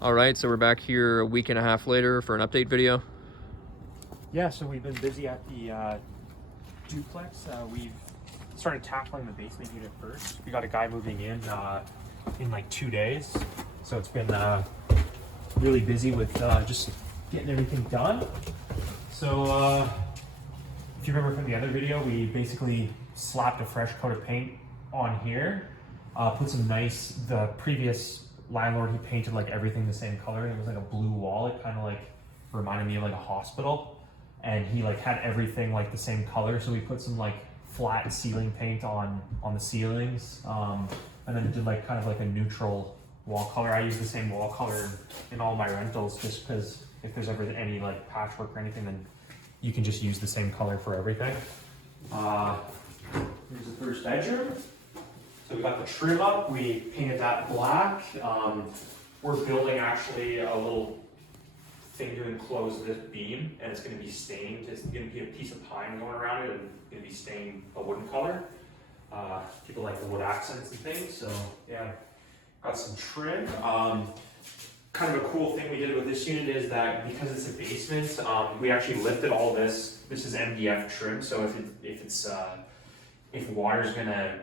All right, so we're back here a week and a half later for an update video. Yeah, so we've been busy at the duplex. We've started tackling the basement unit first. We got a guy moving in like 2 days. So it's been really busy with just getting everything done. So if you remember from the other video, we basically slapped a fresh coat of paint on here. Put some the previous landlord, he painted like everything the same color, and it was like a blue wall. It kind of like reminded me of like a hospital, and he like had everything like the same color. So we put some like flat ceiling paint on the ceilings, and then did like kind of like a neutral wall color. I use the same wall color in all my rentals just because if there's ever any like patchwork or anything, then you can just use the same color for everything. Here's the first bedroom. So we got the trim up, we painted that black. We're building actually a little thing to enclose this beam, and it's going to be stained. It's going to be a piece of pine going around it, and it's going to be stained a wooden color. People like the wood accents and things, so yeah, got some trim. Kind of a cool thing we did with this unit is that because it's a basement, we actually lifted all this. This is MDF trim, so if water's gonna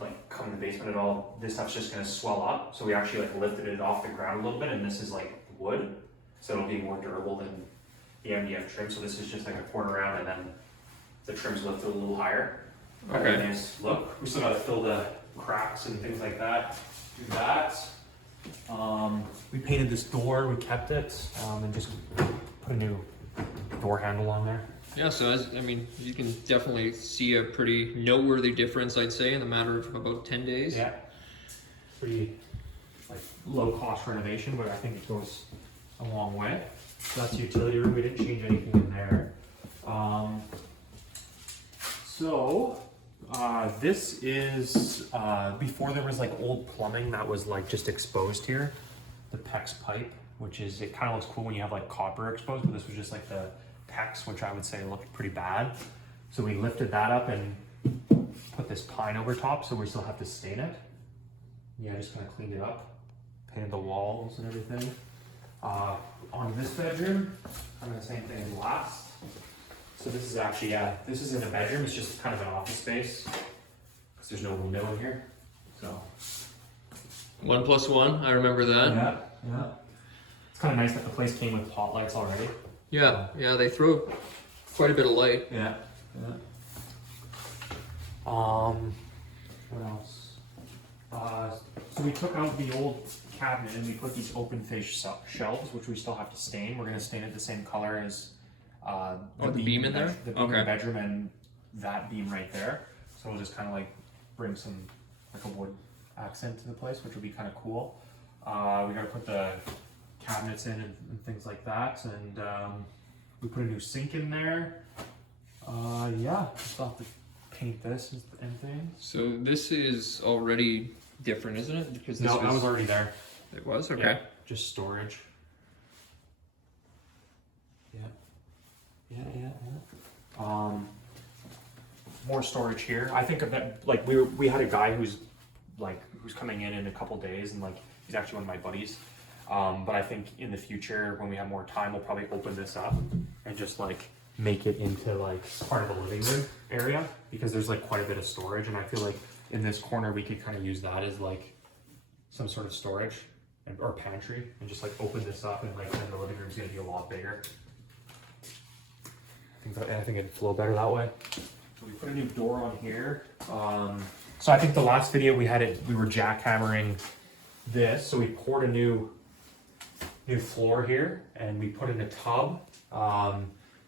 like come in the basement at all, this stuff's just gonna swell up. So we actually like lifted it off the ground a little bit, and this is like wood, so it'll be more durable than the MDF trim. So this is just like a corner round, and then the trim's lifted a little higher. Okay. Nice look. We still gotta fill the cracks and things like that. Do that. We painted this door, we kept it, and just put a new door handle on there. Yeah, so you can definitely see a pretty noteworthy difference, I'd say, in the matter of about 10 days. Yeah, pretty like low cost renovation, but I think it goes a long way. So that's the utility room. We didn't change anything in there. This is before there was like old plumbing that was like just exposed here. The PEX pipe, which is, it kind of looks cool when you have like copper exposed, but this was just like the PEX, which I would say looked pretty bad. So we lifted that up and put this pine over top, so we still have to stain it. Yeah, just kind of cleaned it up, painted the walls and everything. On this bedroom, kind of the same thing as last. So this is actually, this isn't a bedroom, it's just kind of an office space because there's no window in here. So 1 + 1, I remember that. yeah. It's kind of nice that the place came with hot lights already. Yeah, they throw quite a bit of light. Yeah. What else? So we took out the old cabinet and we put these open face shelves, which we still have to stain. We're gonna stain it the same color as the beam in there? The beam in the bedroom and that beam right there. So we'll just kind of like bring some like a wood accent to the place, which will be kind of cool. We gotta put the cabinets in and things like that, and we put a new sink in there. Yeah, still have to paint this and things. So this is already different, isn't it? Because that was already there. It was? Okay. Yeah, just storage. Yeah. More storage here. I think of that, like we had a guy who's coming in a couple days, and like he's actually one of my buddies. But I think in the future, when we have more time, we'll probably open this up and just like make it into like part of the living room area, because there's like quite a bit of storage, and I feel like in this corner we could kind of use that as like some sort of storage or pantry, and just like open this up, and like then the living room's gonna be a lot bigger. I think it'd flow better that way. So we put a new door on here. So I think the last video we were jackhammering this, so we poured a new floor here, and we put in a tub.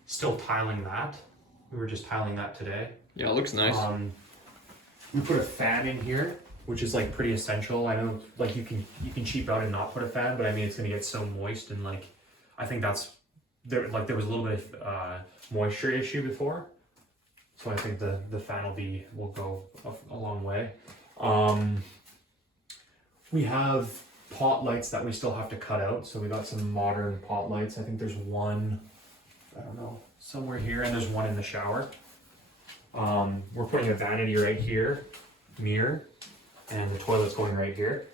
Still tiling that. We were just tiling that today. Yeah, it looks nice. We put a fan in here, which is like pretty essential. I know like you can cheap out and not put a fan, but I mean it's gonna get so moist, and like I think there was a little bit of moisture issue before, so I think the fan will go a long way. We have pot lights that we still have to cut out, so we got some modern pot lights. I think there's one, I don't know, somewhere here, and there's one in the shower. We're putting a vanity right here, mirror, and the toilet's going right here.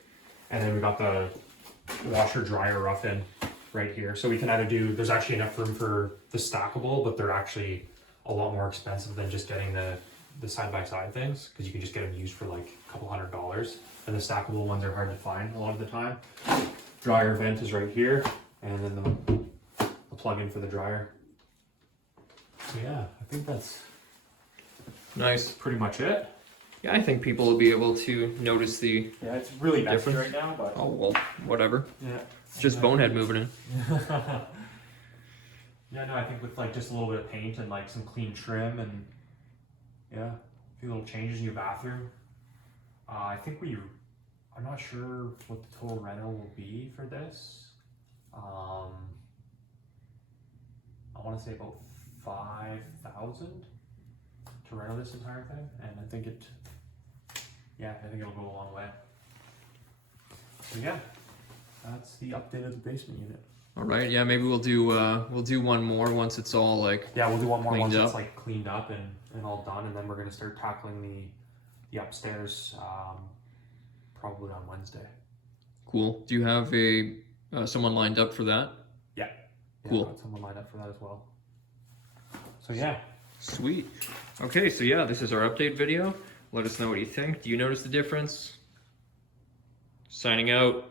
And then we got the washer dryer rough in right here. So we can either do, there's actually enough room for the stackable, but they're actually a lot more expensive than just getting the side-by-side things, because you can just get them used for like a couple $100. And the stackable ones are hard to find a lot of the time. Dryer vent is right here, and then the plug-in for the dryer. So yeah, I think that's Nice. pretty much it. Yeah, I think people will be able to notice the. Yeah, it's really messy Difference? right now, but Oh well, whatever. yeah. It's just Bonehead moving in. Yeah, no, I think with like just a little bit of paint and like some clean trim and yeah, a few little changes in your bathroom. I'm not sure what the total rental will be for this. I want to say about 5,000 to rent this entire thing, and I think it'll go a long way. So yeah, that's the update of the basement unit. All right. Yeah, maybe we'll do one more once it's all like. Yeah, we'll do one more Cleaned once up. it's like cleaned up and all done, and then we're gonna start tackling the upstairs probably on Wednesday. Cool. Do you have someone lined up for that? Yeah, Cool. I've got someone lined up for that as well. So yeah. Sweet. Okay, so yeah, this is our update video. Let us know what you think. Do you notice the difference? Signing out.